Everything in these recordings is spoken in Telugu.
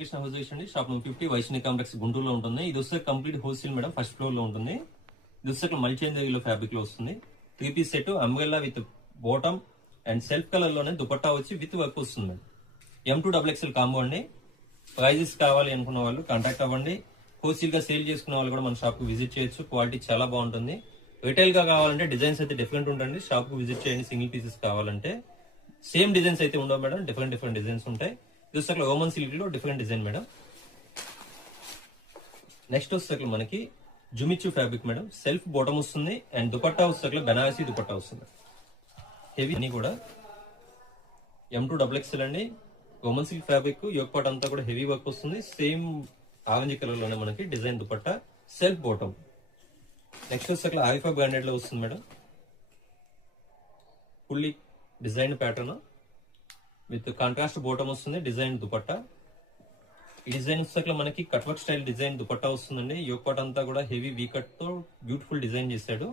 కృష్ణ హౌస్ అండి. షాప్ నెంబర్ 50 వైష్ణవి కాంప్లెక్స్ గుంటూరులో ఉంటుంది. ఇది వస్తే complete wholesale madam, first floor లో ఉంటుంది. ఇది వస్తే మల్చేంద్ర ఫ్యాబ్రిక్ లో వస్తుంది. 3 piece set umbrella with bottom and self colour లోనే దుపట్టా వచ్చి విత్ వర్క్ వస్తుంది మేడం. M2XXL కాంబో అండి. ప్రైజెస్ కావాలి అనుకున్న వాళ్ళు కాంటాక్ట్ అవ్వండి. హోల్సేల్ గా సేల్ చేసుకున్న వాళ్ళు కూడా మన షాప్ కు విజిట్ చేయొచ్చు. క్వాలిటీ చాలా బాగుంటుంది. రిటైల్ గా కావాలంటే డిజైన్స్ అయితే డిఫరెంట్ ఉంటుంది. షాప్ కు విజిట్ చేయండి. సింగిల్ పీసెస్ కావాలంటే సేమ్ డిజైన్స్ అయితే ఉండవు మేడం, డిఫరెంట్ డిజైన్స్ ఉంటాయి. ఇది వస్తే ఓమన్ సిల్క్ లో డిఫరెంట్ డిజైన్ మేడం. నెక్స్ట్ వస్తే మనకి జుమిచ్చు ఫ్యాబ్రిక్ మేడం. సెల్ఫ్ బాటమ్ వస్తుంది అండ్ దుపట్టా వస్తే బెనారసీ దుపట్టా వస్తుంది. హెవీ అని కూడా M2XXL అండి. ఓమన్ సిల్క్ ఫ్యాబ్రిక్ యోగ్ పార్ట్ అంతా కూడా హెవీ వర్క్ వస్తుంది. సేమ్ ఆరెంజ్ కలర్ లోనే మనకి design dupatta, self bottom. Next వస్తే ఆరిఫా బ్రాండెడ్ లో వస్తుంది madam. Fully design pattern with contrast bottom వస్తుంది, డిజైన్ దుపట్టా. ఈ డిజైన్ వస్తే మనకి cut work style design dupatta వస్తుందండి. యోగ్ పార్ట్ అంతా కూడా హెవీ వీ కట్ తో బ్యూటిఫుల్ డిజైన్ చేశాడు.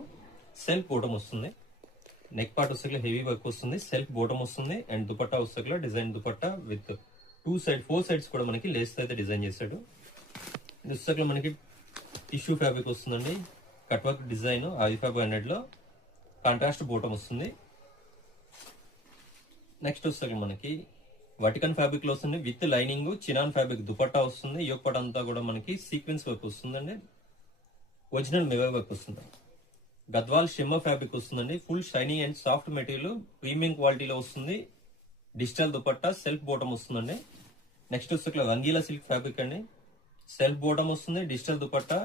సెల్ఫ్ బాటమ్ వస్తుంది. నెక్ పార్ట్ వస్తే హెవీ వర్క్ వస్తుంది, సెల్ఫ్ బాటమ్ వస్తుంది అండ్ దుపట్టా వస్తే డిజైన్ దుపట్టా విత్ 4 సైడ్స్ కూడా మనకి లేస్ అయితే డిజైన్ చేశాడు. ఇది వస్తే మనకి టిష్యూ ఫ్యాబ్రిక్ వస్తుందండి. Cut work design Arifa branded లో కాంట్రాస్ట్ బాటమ్ వస్తుంది. నెక్స్ట్ వస్తే మనకి వటికన్ ఫ్యాబ్రిక్ లో వస్తుంది with lining chinon fabric dupatta వస్తుంది. యోగ్ పార్ట్ అంతా కూడా మనకి సీక్వెన్స్ వర్క్ వస్తుందండి. ఒరిజినల్ మిర్రర్ వర్క్ వస్తుంది. గద్వాల్ షిమ్మర్ ఫ్యాబ్రిక్ వస్తుందండి. Full shiny and soft material premium క్వాలిటీలో వస్తుంది. డిజిటల్ దుపట్టా, సెల్ఫ్ బాటమ్ వస్తుందండి. నెక్స్ట్ వస్తే రంగీలా సిల్క్ ఫ్యాబ్రిక్ అండి. సెల్ఫ్ బాటమ్ వస్తుంది, digital dupatta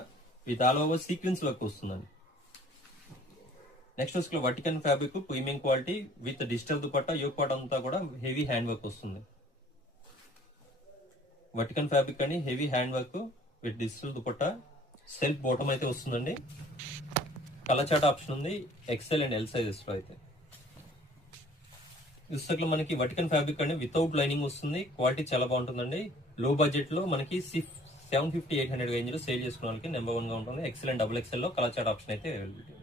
with all over sequence work వస్తుందండి. నెక్స్ట్ వస్తే Vatican fabric premium quality with digital dupatta, yoke part అంతా కూడా హెవీ హ్యాండ్ వర్క్ వస్తుంది. వటికన్ ఫ్యాబ్రిక్ అని heavy hand work with digital dupatta, self bottom అయితే వస్తుందండి. కలర్ చార్ట్ ఆప్షన్ ఉంది XL అండ్ L సైజెస్ లో అయితే. పుస్తకంలో మనకి వటికన్ ఫ్యాబ్రిక్ అండి వితౌట్ లైనింగ్ వస్తుంది. క్వాలిటీ చాలా బాగుంటుందండి. లో బడ్జెట్ లో మనకి 750-800 రేంజ్ లో సేల్ చేసుకున్న వాళ్ళకి నెంబర్ 1 గా ఉంటుంది. XL అండ్ XXL లో కలర్ చార్ట్ ఆప్షన్ అయితే అవైలబిలిటీ.